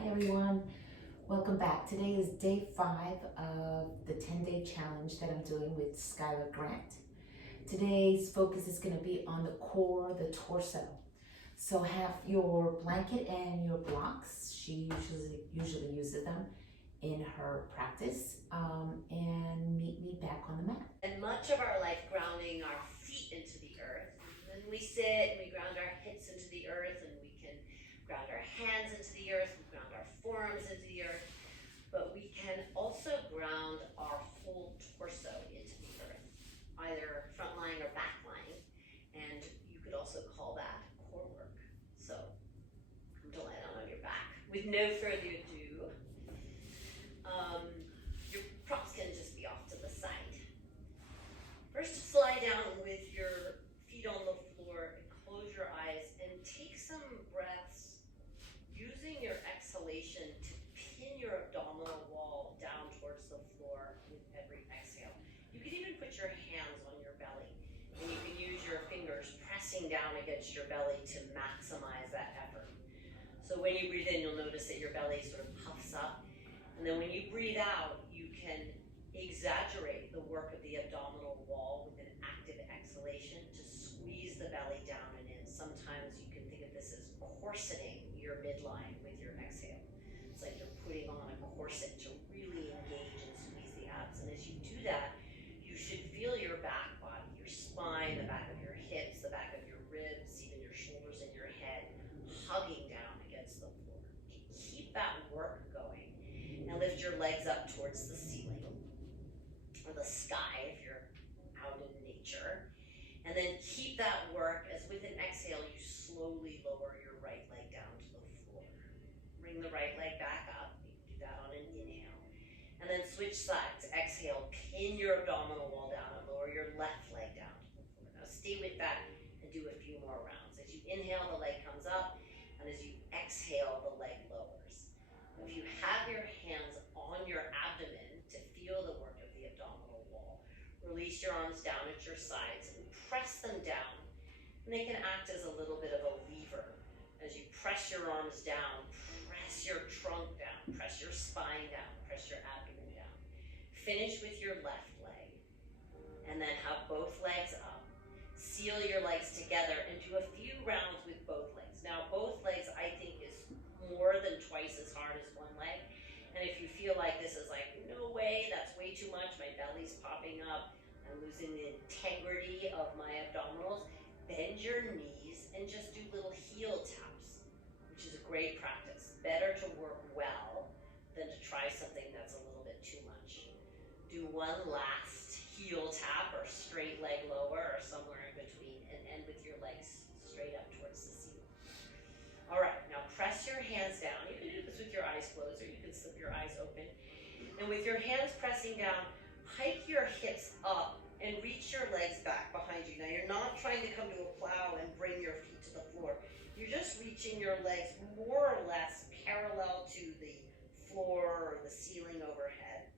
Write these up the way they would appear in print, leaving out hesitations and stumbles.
Hi everyone, welcome back. Today is day 5 of the 10-day challenge that I'm doing with Skylar Grant. Today's focus is going to be on the core, the torso. So have your blanket and your blocks. She usually uses them in her practice, and meet me back on the mat. And much of our life grounding our feet into the earth. And then we sit and we ground our hips into the earth, and we can ground our hands into the earth, we ground our forearms into the earth, but we can also ground our whole torso into the earth, either front lying or back lying, and you could also call that core work. So come to lie down on your back. With no further ado, your props can just be off to the side. First, just lie down with your feet on the floor and close your eyes and take some breaths using your exhalation to pin your abdominal wall down towards the floor with every exhale. You can even put your hands on your belly, and you can use your fingers pressing down against your belly to maximize that effort. So when you breathe in, you'll notice that your belly sort of puffs up, and then when you breathe out, you can exaggerate the work of the abdominal wall with an active exhalation to squeeze the belly down and in. Sometimes you can think of this as corseting your midline with your exhale. It's like you're putting on a corset to really engage and squeeze the abs. And as you do that, you should feel your back body, your spine, the back of your hips, the back of your ribs, even your shoulders and your head hugging down against the floor. Keep that work going. Now lift your legs up towards the ceiling or the sky if you're out in nature. And then keep that work as with an exhale, you slowly lower your right leg down to the floor. Bring the right leg back up. You can do that on an inhale. And then switch sides. Exhale, pin your abdominal wall down and lower your left leg down to the floor. Now stay with that and do a few more rounds. As you inhale, the leg comes up, and as you exhale, the leg lowers. If you have your hands on your abdomen to feel the work of the abdominal wall, release your arms down at your sides and press them down. And they can act as a little bit of a lever. As you press your arms down, press your trunk down, press your spine down, press your abdomen down. Finish with your left leg, and then have both legs up. Seal your legs together and do a few rounds with both legs. Now, both legs, I think, is more than twice as hard as one leg. And if you feel like this is like, no way, that's way too much, my belly's popping up, I'm losing the integrity of my abdominals, bend your knees and just do little heel taps, which is a great practice. Better to work well than to try something that's a little bit too much. Do one last heel tap or straight leg lower or somewhere in between, and end with your legs straight up towards the ceiling. All right, now press your hands down. You can do this with your eyes closed, or you can slip your eyes open. And with your hands pressing down, hike your hips up and reach your legs back behind you. Now you're not trying to come to a plow and bring your feet to the floor. You're just reaching your legs more or less parallel to the floor or the ceiling overhead.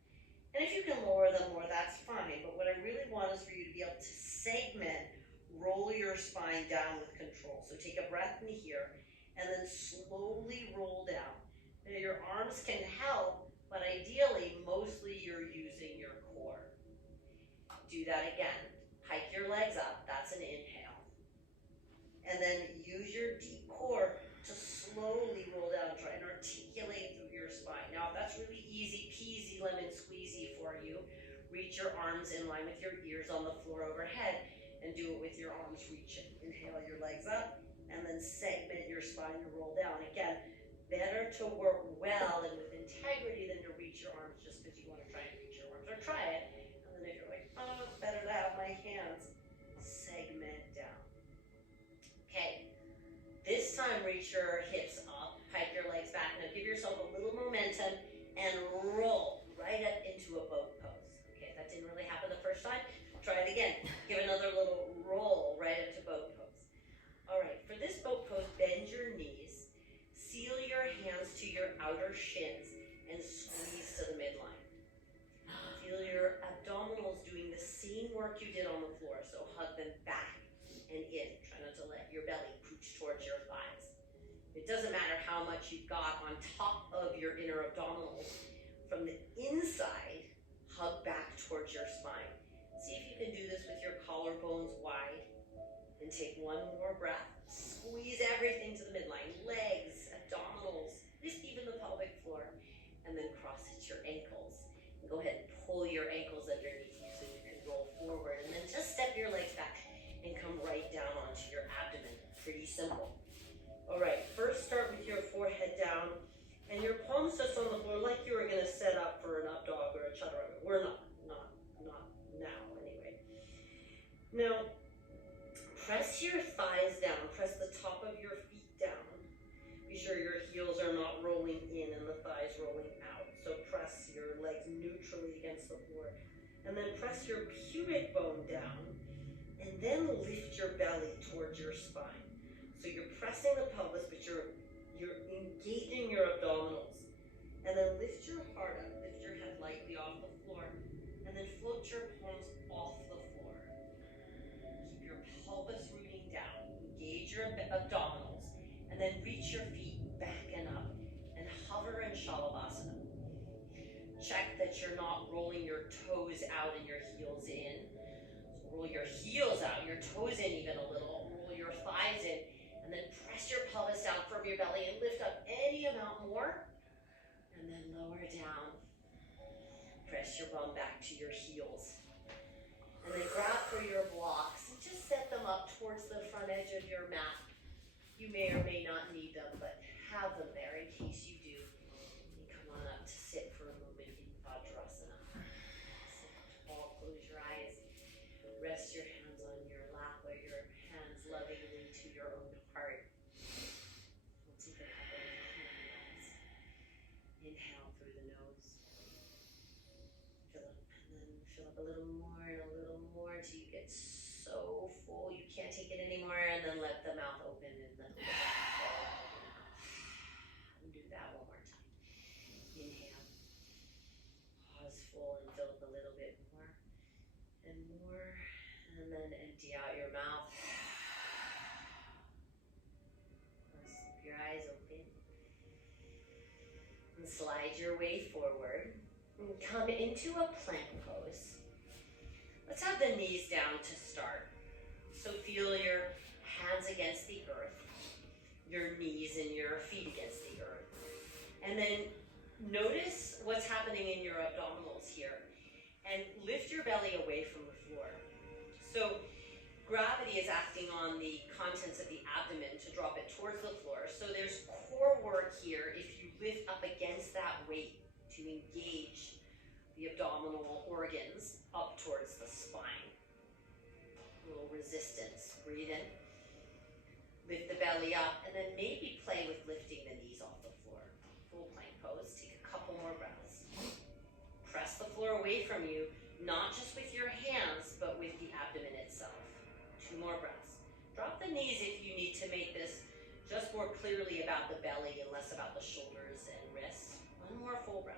And if you can lower them more, that's fine. But what I really want is for you to be able to segment, roll your spine down with control. So take a breath in here, and then slowly roll down. Now your arms can help, but ideally, mostly you're using your core. Do that again. Hike your legs up, that's an inhale. And then use your deep core to slowly roll down, try and articulate through your spine. Now, if that's really easy peasy lemon squeezy for you, reach your arms in line with your ears on the floor overhead and do it with your arms reaching. Inhale your legs up, and then segment your spine and roll down. Again, better to work well and with integrity than to reach your arms just because you want to try and reach your arms. Or try it, and then if you're like, oh, it's better to have my hands, segment down. Okay, this time reach your hips up, hike your legs back. Now give yourself a little momentum and roll right up into a boat pose. Okay, that didn't really happen the first time. Try it again. Give another little roll right into boat pose. All right, for this boat pose, bend your knees, seal your hands to your outer shins, and squeeze to the midline. Feel your abdominals doing the same work you did on the floor, so hug them back and in. Try not to let your belly pooch towards your thighs. It doesn't matter how much you've got on top of your inner abdominals. From the inside, hug back towards your spine. See if you can do this with your collarbones wide. And take one more breath. Squeeze everything to the midline. Legs, abdominals, lift even the pelvic floor. And then cross at your ankles. And go ahead and pull your ankles underneath you so you can roll forward. And then just step your legs back and come right down onto your abdomen. Pretty simple. All right, first start with your forehead down and your palms just on the floor like you were gonna set up for an up dog or a chaturanga. We're not now anyway. Now, press your thighs down, press the top of your feet down. Be sure your heels are not rolling in and the thighs rolling out. So press your legs neutrally against the floor. And then press your pubic bone down and then lift your belly towards your spine. So you're pressing the pelvis, but you're engaging your abdominals. And then lift your heart up, lift your head lightly off the floor, and then float your palms off the floor. Keep your pelvis rooting down, engage your abdominals, and then reach your feet back and up, and hover in Shalabhasana. Check that you're not rolling your toes out and your heels in. So roll your heels out, your toes in even a little, roll your thighs in, and then press your pelvis down from your belly and lift up any amount more. And then lower down. Press your bum back to your heels. And then grab for your blocks and just set them up towards the front edge of your mat. You may or may not need them, but have them there in case you do. And come on up to sit for a moment in Vajrasana. Sit tall, close your eyes. Rest your hands on your lap or your hands lovingly to your own heart. We'll take a couple of inhales. Inhale through the nose. Fill up, and then fill up a little more and a little more until you get so full you can't take it anymore, and then let the mouth open and then open up. And do that one more time. Inhale. Pause full and fill up a little bit more and more, and then empty out your mouth. Keep your eyes open. And slide your way forward. And come into a plank pose. Let's have the knees down to start. So feel your hands against the earth, your knees and your feet against the earth. And then notice what's happening in your abdominals here. And lift your belly away from the floor. So gravity is acting on the contents of the abdomen to drop it towards the floor. So there's core work here if you lift up against that weight to engage the abdominal organs up towards the spine. A little resistance. Breathe in. Lift the belly up, and then maybe play with lifting the knees off the floor. Full plank pose. Take a couple more breaths. Press the floor away from you, not just with your hands, but with the abdomen itself. 2 more breaths. Drop the knees if you need to make this just more clearly about the belly and less about the shoulders and wrists. 1 more full breath.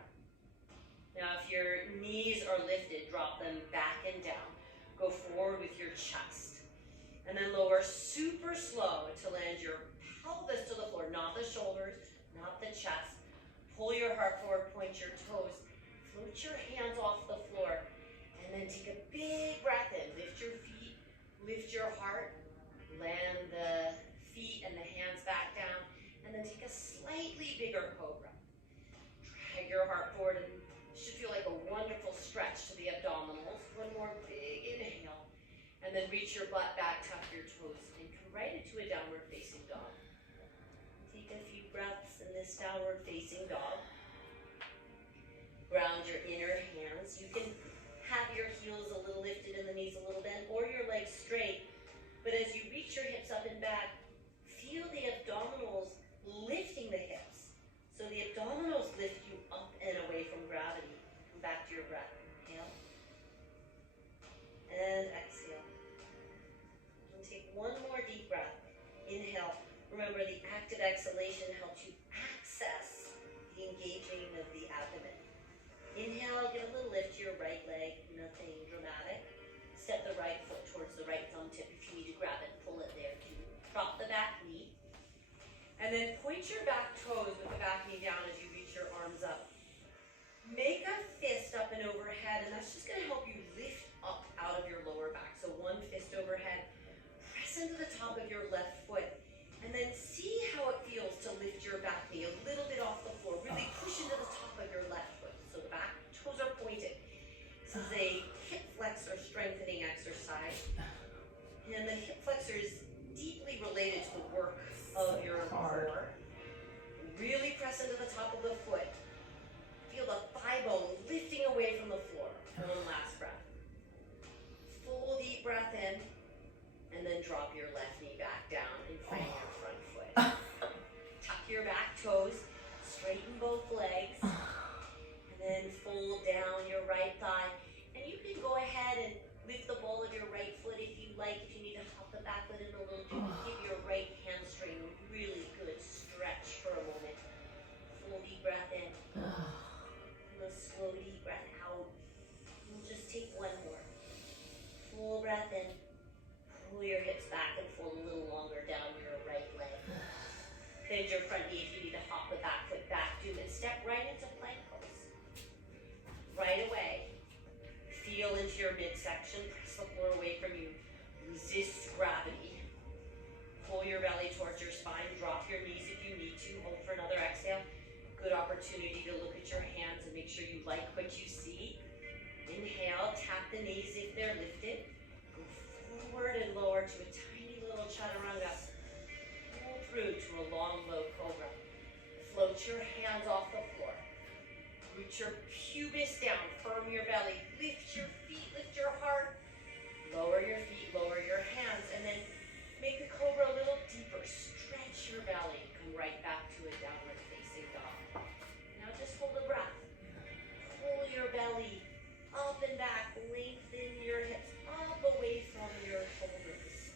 Now, if your knees are lifted, drop them back and down. Go forward with your chest. And then lower super slow to land your pelvis to the floor, not the shoulders, not the chest. Pull your heart forward, point your toes. Float your hands off the floor. And then take a big breath in. Lift your feet, lift your heart. Land the feet and the hands back down. And then take a slightly bigger cobra. Drag your heart forward, and you should feel like a wonderful stretch to the abdominals. 1 more big inhale. And then reach your butt back, tuck your toes, and come right into a downward facing dog. Take a few breaths in this downward facing dog. Ground your inner hands. You can have your heels a little lifted and the knees a little bent, or your legs straight. But as you reach your hips up and back, feel the abdominals lifting the hips. So the abdominals lift you up and away from gravity. Come back to your breath. Inhale. And exhale. And take 1 more deep breath. Inhale. Remember, the active exhalation helps you access the engaging of the abdomen. Inhale, get a little lift to your right point your back toes with the back knee down as you reach your arms up. Make a fist up and overhead, and that's just gonna help you lift up out of your lower back. So one fist overhead, press into the top of your left foot, and then see how it feels to lift your back knee a little bit off the floor. Really push into the top of your left foot. So the back toes are pointed. This is a hip flexor strengthening exercise. And the hip flexor is deeply related to the work of your core. Really press into the top of the foot. Feel the thigh bone lifting away from the floor. One last breath. Full deep breath in, and then drop your left knee back down and frame your front foot. Tuck your back toes, straighten both legs, and then fold down your right thigh. And you can go ahead and lift the ball of your right foot if you like. If you need to hop the back foot in a little bit, give your right hamstring a really good stretch for a moment. Full deep breath in. And a slow deep breath out. We'll just take one more. Full breath in. Pull your hips back and fold a little longer down your right leg. Bend your front knee if you need to hop the back foot back. Do it. Step right into plank pose. Right away. Feel into your midsection. Press the floor away from you. Resist gravity. Pull your belly towards your spine. Drop your knees if you need to. Hold for another exhale. Good opportunity to look at your hands and make sure you like what you see. Inhale, tap the knees if they're lifted. Go forward and lower to a tiny little chaturanga. Pull through to a long, low cobra. Float your hands off the floor. Root your pubis down, firm your belly. Lift your feet, lift your heart. Lower your feet, lower your hands, and then make the cobra a little deeper. Stretch your belly. Come right back to a downward facing dog. Now just hold a breath. Pull your belly up and back. Lengthen your hips up away from your shoulders.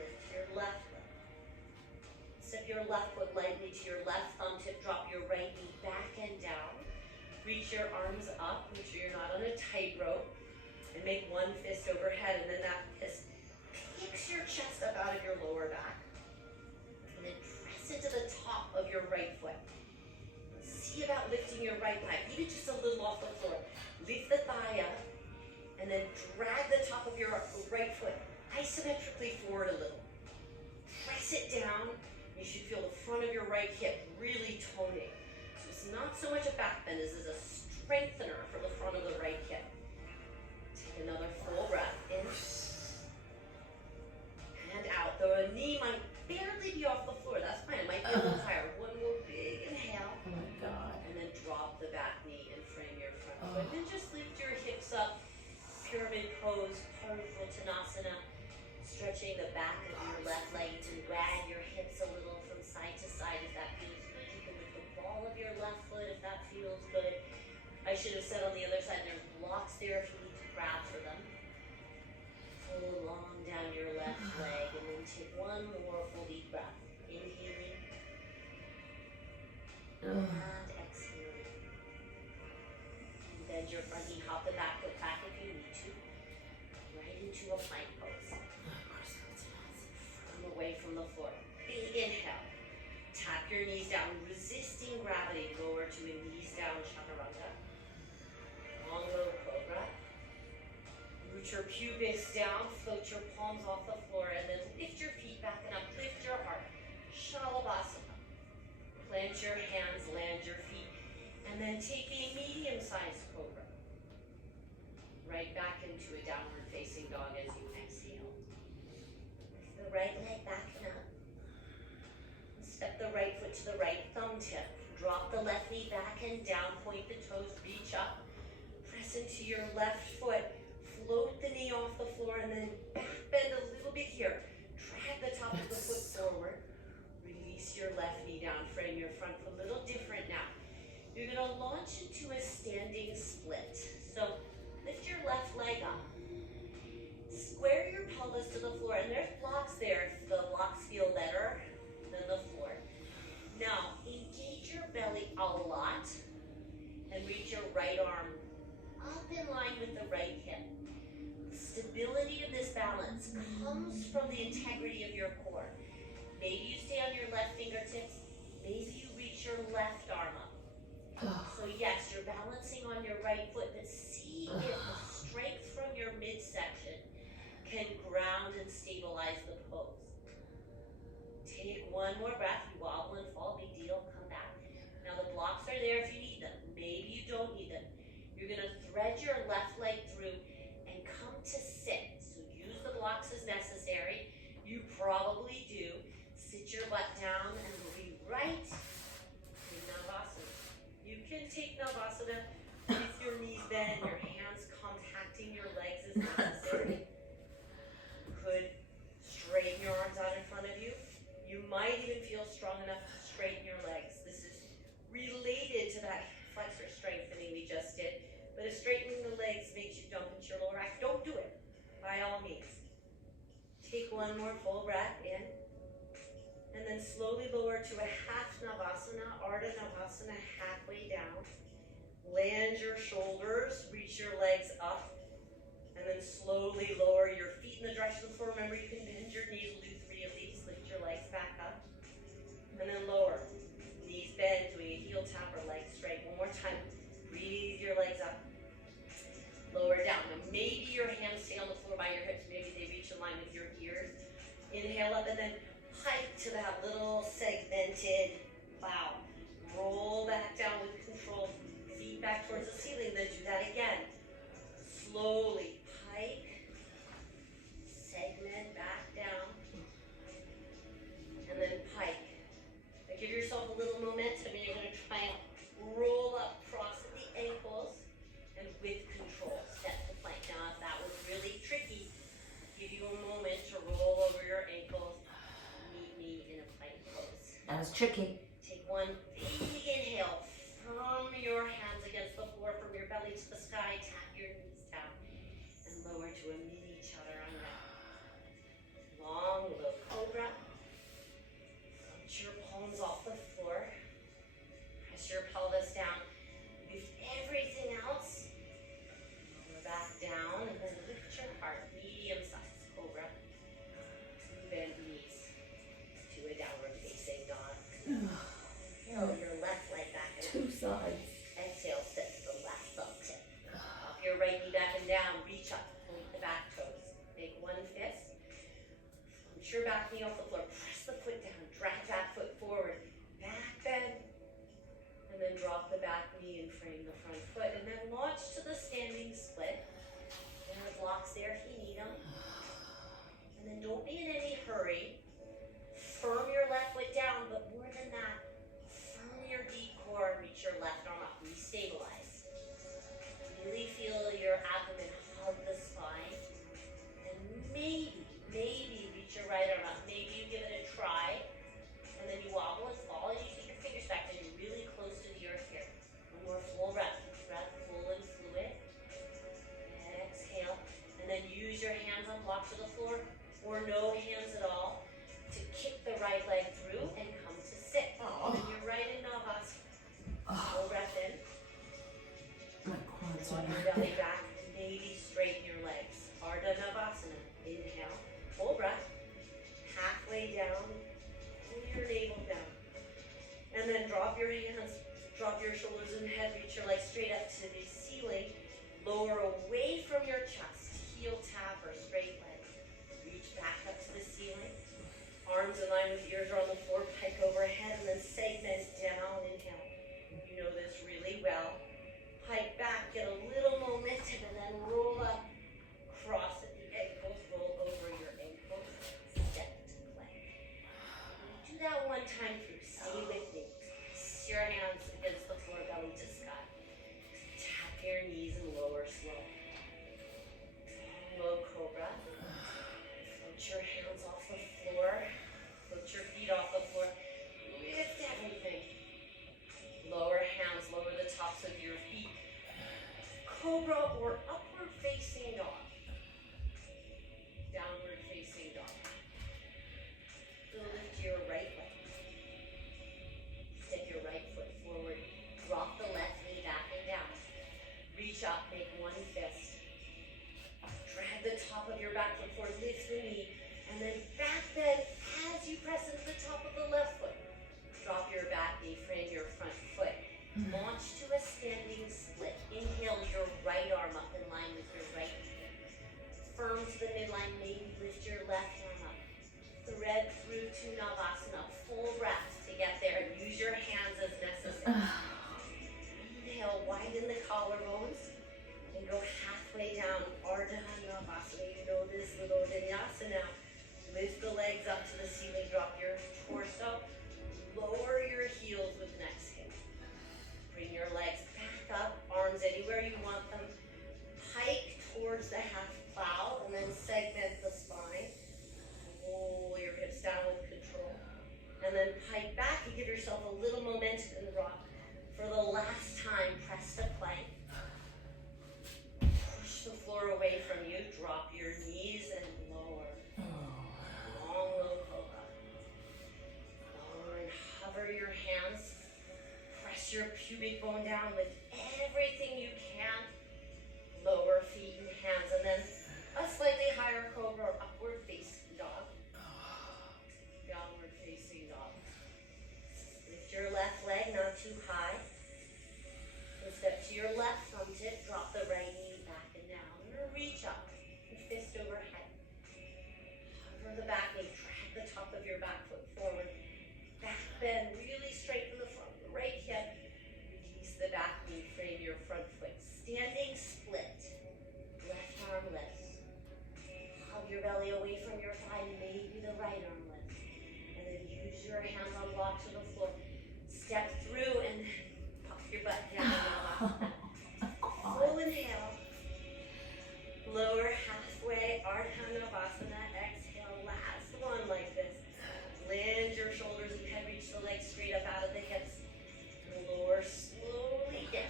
Lift your left leg. Step your left foot lightly to your left thumb tip. Drop your right knee back and down. Reach your arms up. Make sure you're not on a tightrope. And make one fist overhead, and then that fist kicks your chest up out of your lower back. And then press into the top of your right foot. See about lifting your right thigh, even just a little off the floor. Lift the thigh up, and then drag the top of your right foot isometrically forward a little. Press it down. You should feel the front of your right hip really toning. So it's not so much a back bend, this is a strengthener for the front of the right hip. Take another full breath in and out. The knee might barely be off the floor. That's fine. It might be a little higher. One more big inhale. Oh my God. And then drop the back knee and frame your front foot. Then just lift your hips up. Pyramid pose, Parvottanasana. Stretching the back of your left leg to drag your hips a little from side to side if that feels good. You can lift the ball of your left foot if that feels good. I should have said on the other side, there's blocks there if you need to grab for them. Pull long down your left leg and then take one more full deep breath. Inhaling and exhaling. Bend your front knee, hop the back foot back if you need to. Right into a plank pose. Firm away from the floor. Big inhale. Tap your knees down, resisting gravity. Lower to a knees down chaturanga. Long low cobra. Root your pubis down, float your palms off the floor, and then lift your feet back and up. Lift your heart. Shalabhasana. Plant your hands, land your feet, and then take a medium-sized cobra. Right back into a downward facing dog as you exhale. Lift the right leg back and up. Step the right foot to the right thumb tip. Drop the left knee back and down. Point the toes, reach up. Press into your left foot. Float the knee off the floor and then back bend a little bit here. Drag the top of the foot forward. Release your left knee down. Frame your front foot a little different now. You're going to launch into a standing split. So lift your left leg up. Square your pelvis to the floor. And there's blocks there if the blocks feel better than the floor. Now, engage your belly a lot and reach your right arm up in line with the right hip. The stability of this balance comes from the integrity of your core. Maybe you stay on your left fingertips, maybe you reach your left arm up. So yes, you're balancing on your right foot, but see if the strength from your midsection can ground and stabilize the pose. Take one more breath, you wobble and fall, big deal, come back. Now the blocks are there if you need them, maybe you don't need them. You're gonna thread your left leg through and come to sit. So use the blocks as necessary, you probably do. Sit your butt down and we'll be right in Navasana. You can take Navasana with your knees bent, your hands contacting your legs as necessary. You could straighten your arms out in front of you. You might even feel strong enough to straighten your legs. This is related to that flexor strengthening we just did. But if straightening the legs makes you dump into your lower back, don't do it, by all means. Take one more full breath in. And then slowly lower to a half Navasana, Ardha Navasana, halfway down. Land your shoulders, reach your legs up. And then slowly lower your feet in the direction of the floor. Remember, you can bend your knees. We'll do 3 of these. Lift your legs back up. And then lower. Knees bend, doing a heel tap or leg straight. One more time. Breathe your legs up. Lower down. Now maybe your hands stay on the floor by your hips. Maybe they reach in line with your ears. Inhale up and then hike to that little segmented plow. Roll back down with control. Feet back towards the ceiling. Then do that again. Slowly hike. Segment back down. And then pike. Now give yourself a little momentum and you're going to try and roll up, cross at the ankles, and with control, step to plank. Now if that was really tricky, I'll give you a moment to roll over your ankles, meet me in a plank pose. That was tricky. Take one big inhale, firm your hands against the floor from your belly to the sky, tap your knees down, and lower to a mini chaturanga. Long low cobra. Put your palms off the floor. Press your pelvis down. Lift everything else. Lower back down and then lift your heart. Medium size cobra. Bend knees to a downward facing dog. Roll your left leg back and 2 sides. exhale, sit to the left thumb tip. Up your right knee back and down. Reach up, point the back toes. Make one fist. Put your back knee off the floor. Press the foot down. Drag that foot forward. Back bend. And then drop the back knee and frame the front foot. And then launch to the standing split. There are blocks there if you need them. And then don't be in any hurry. Firm your left foot down, but more than that, firm your deep core. Reach your left arm up. Restabilize. Really feel your abdomen hug the spine. And maybe reach your right arm up. Maybe you give it a try. And then you wobble and fall and you take your fingers back and you're really close to the earth here. One more full breath. Breath full and fluid. Exhale. And then use your hands on blocks of the floor or no hands at all to kick the right leg through and come to sit. And then you're right in Navasana. Full breath in. My quads Draw are your not belly there. back. Maybe straighten your legs. Ardha Navasana. Inhale. Full breath. Halfway down. Pull your navel down. And then drop your hands, drop your shoulders and head, reach your legs straight up to the ceiling. Lower away from your chest, heel tap or straight leg. Reach back up to the ceiling. Arms in line with ears are on the floor, pike overhead, and then segment down, inhale. You know this really well. Pike back, get a little momentum, and then roll up. Cross at the ankles, roll over your ankles, step to plank. Do that one time through. Say with me. Press your hands against the floor, belly to sky. Tap your knees and lower slow. Low cobra. Float your hands off the floor. Float your feet off the floor. Lift everything. Lower hands, lower the tops of your feet. Cobra or upward facing dog. Downward facing dog. So lift your right leg. Step your right foot forward. Drop the left knee back and down. Reach up, make one fist. Drag the top of your back foot forward, lift the knee, and then back bend as you press into the top of the left foot. Drop your back launch to a standing split. Inhale your right arm up in line with your right hip. Firm to the midline, maybe lift your left arm up. Thread through to Navasana, full breath to get there, and use your hands as necessary. Inhale, widen the collarbones, and go halfway down, Ardha Navasana. You know this little vinyasa now. Lift the legs up to the ceiling, drop your torso, lower your heels with an exhale. Bring your legs back up, arms anywhere you want them. Hike towards the half plow, and then segment the spine. Roll your hips down with control. And then pike back and give yourself a little momentum in the rock. For the last time, press to plank. Push the floor away from you, drop your knees and lower. Long low cobra. Lower and hover your hands. Press your pubic bone down with everything you can. Lower feet and hands, and then a slightly higher cobra or upward facing dog. Downward facing dog. Lift your left leg, not too high. And step to your left thumb tip, drop the right knee back and down. And reach up and fist overhead. Hover the back knee, drag the top of your back foot forward. Back bend, really straighten the front, the right hip. Release the back knee, frame your front foot. Standing split. Left arm lifts. Hug your belly away from your thigh, maybe the right arm lifts. And then use your hands on blocks to the floor. Step through and then pop your butt down. Full inhale. Lower halfway, Ardha Navasana. Exhale, last one like this. Lift your shoulders and head, reach the legs straight up out of the hips. Lower slowly down.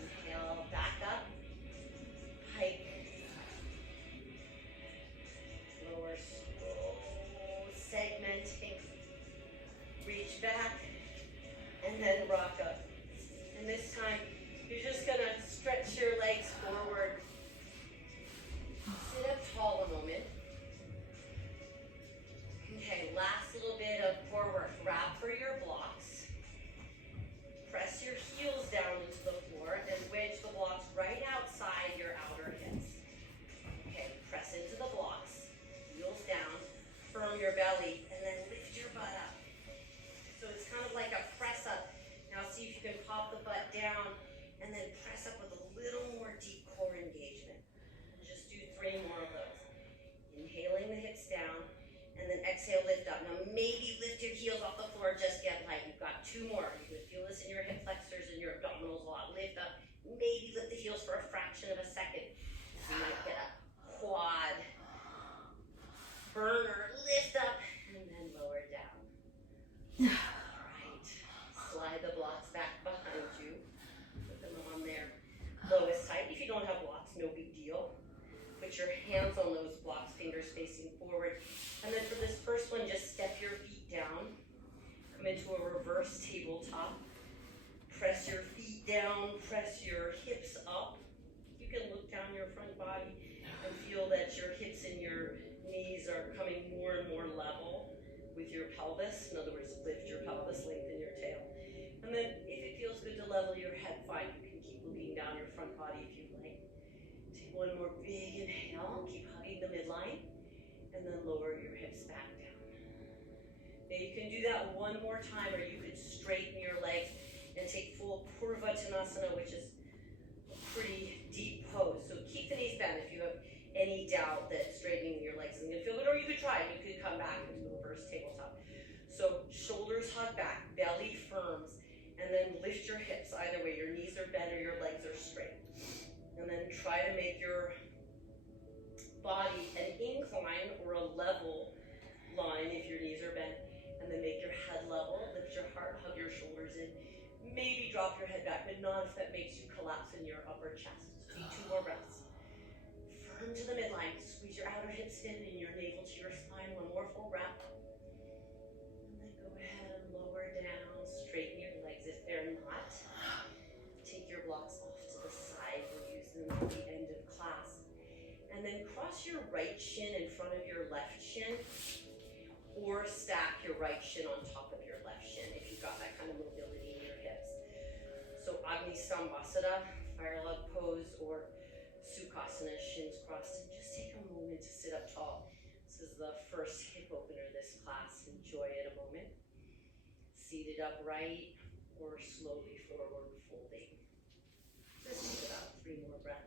Inhale, back up. Hike. Lower slow, segmenting. Reach back, and then rock up. And this time, you're just gonna stretch your legs forward. Sit up tall a moment. Okay, last little bit of core work. Grab for your blocks. Press your heels down into the floor and wedge the blocks right outside your outer hips. Okay, press into the blocks. Heels down. Firm your belly, and then lift your butt up. So it's kind of like a press up. Now see if you can pop the butt down and then press up with a little more deep core engagement. Just do 3 more of those. Inhaling the hips down, and then exhale, lift up. Now maybe lift your heels off the floor, just get light. You've got 2 more. You can feel this in your hip flexors and your abdominals a lot. Lift up, maybe lift the heels for a fraction of a second. You might get a quad burner. Lift up, and then lower down. Alright, slide the blocks back behind you. Put them on there. Lowest height. If you don't have blocks, no big deal. Put your hands on those blocks, fingers facing forward. And then for this first one, just step your feet down. Come into a reverse tabletop. Press your feet down, press your hips up. You can look down your front body and feel that your hips and your knees are coming more and more level with your pelvis. In other words, lift your pelvis, lengthen your tail. And then if it feels good to level your head, fine. You can keep looking down your front body if you like. Take one more big inhale, keep hugging the midline, and then lower your hips back down. Now you can do that one more time, or you could straighten your legs and take full Purvattanasana, which is a pretty deep pose. So keep the knees bent if you have any doubt that straightening your legs isn't gonna feel good, or you could try it. You could come back into a reverse tabletop. So shoulders hug back, belly firms, and then lift your hips either way. Your knees are bent or your legs are straight. And then try to make your body an incline or a level line if your knees are bent. And then make your head level, lift your heart, hug your shoulders in. Maybe drop your head back, but not if that makes you collapse in your upper chest. So take 2 more breaths. Firm to the midline, squeeze your outer hips in and your navel to your spine. 1 more full breath. And then go ahead and lower down, straighten your legs if they're not. Take your blocks off to the side. We'll use them at the end of class. And then cross your right shin in front of your left shin, or stack your right shin on top of your left shin if you've got that kind of mobility in your hips. Stambhasana, fire log pose, or Sukhasana, shins crossed, and just take a moment to sit up tall. This is the first hip opener this class. Enjoy it a moment. Seated upright or slowly forward folding. Just take about 3 more breaths.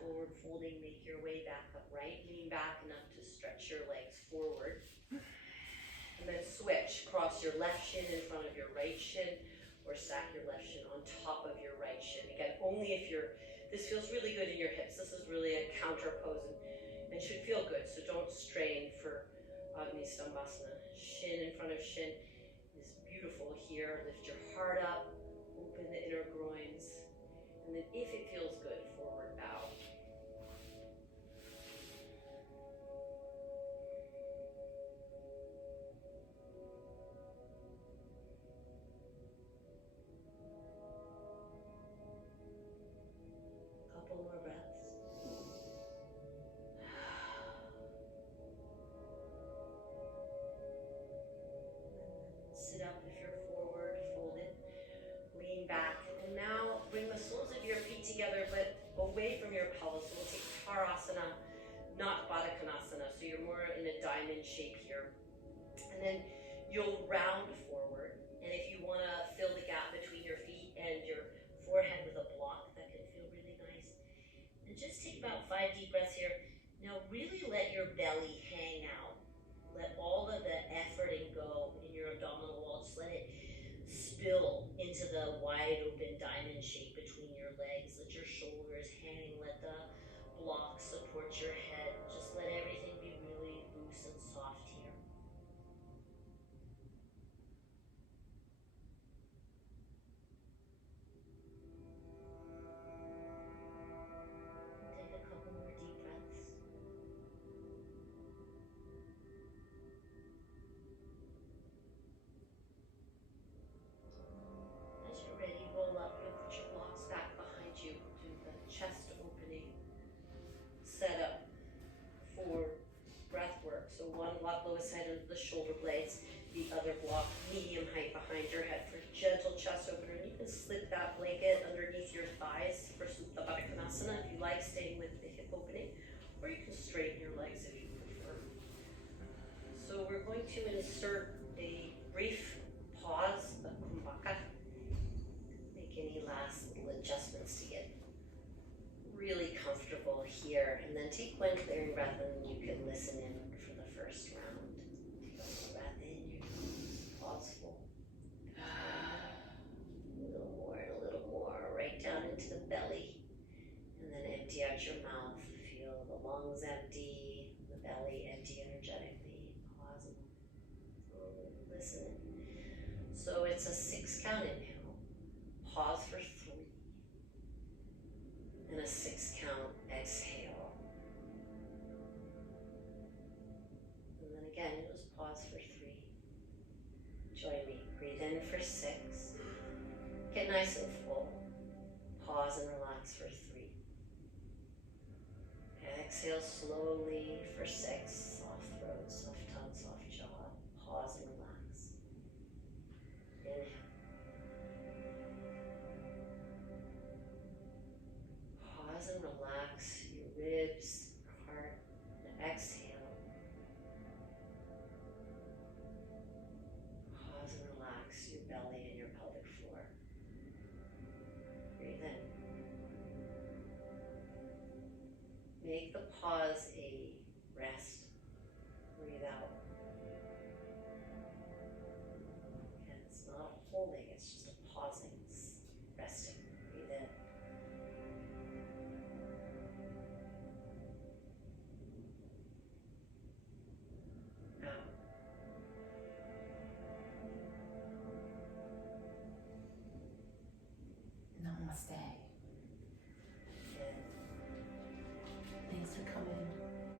Forward folding, make your way back upright. Lean back enough to stretch your legs forward. And then switch. Cross your left shin in front of your right shin, or stack your left shin on top of your right shin. Again, only if this feels really good in your hips. This is really a counter pose and should feel good, so don't strain for Agni Stambhasana. Shin in front of shin is beautiful here. Lift your heart up, open the inner groins, and then if it feels good, forward bow. Couple more breaths. Sit up if you're forward, folded. Lean back. And now bring the soles of your feet together, but away from your pelvis. So we'll take Tadasana, not Baddha Konasana. So you're more in a diamond shape here. And then you'll round forward. And if you want to fill the gap between your feet and your forehead with a block, that can feel really nice. And just take about 5 deep breaths here. Now really let your belly hang out. Let all of the efforting go in your abdominal wall. Just let it spill into the wide open diamond shape between your legs. Let your shoulders hang. Let the block support your head. Just let everything be really loose and soft here. Take a couple more deep breaths. As you're ready, roll up. You'll put your blocks back behind you. Do the chest opening setup for breath work. So one block lowest side of the shoulder blades, the other block medium height behind your head for gentle chest opener. And you can slip that blanket underneath your thighs for Supta Baddha Konasana if you like, staying with the hip opening, or you can straighten your legs if you prefer. So we're going to insert a brief pause, a kumbhaka. Make any last little adjustments to get really comfortable here, and then take one clearing breath and you can listen in for the first round. Take a breath in, your pause full. A little more and a little more, right down into the belly, and then empty out your mouth. Feel the lungs empty, the belly empty energetically. Pause and listen. So it's a 6 count inhale, pause for 3, and a 6 count exhale. And then again, it was pause for 3. Join me. Breathe in for 6. Get nice and full. Pause and relax for 3. Exhale slowly for 6. Soft throat, soft tongue, soft jaw. Pause and relax. Inhale. Pause and relax your ribs, your heart, and exhale. Pause and relax your belly and your pelvic floor. Breathe in. Make the pause a rest. Breathe out.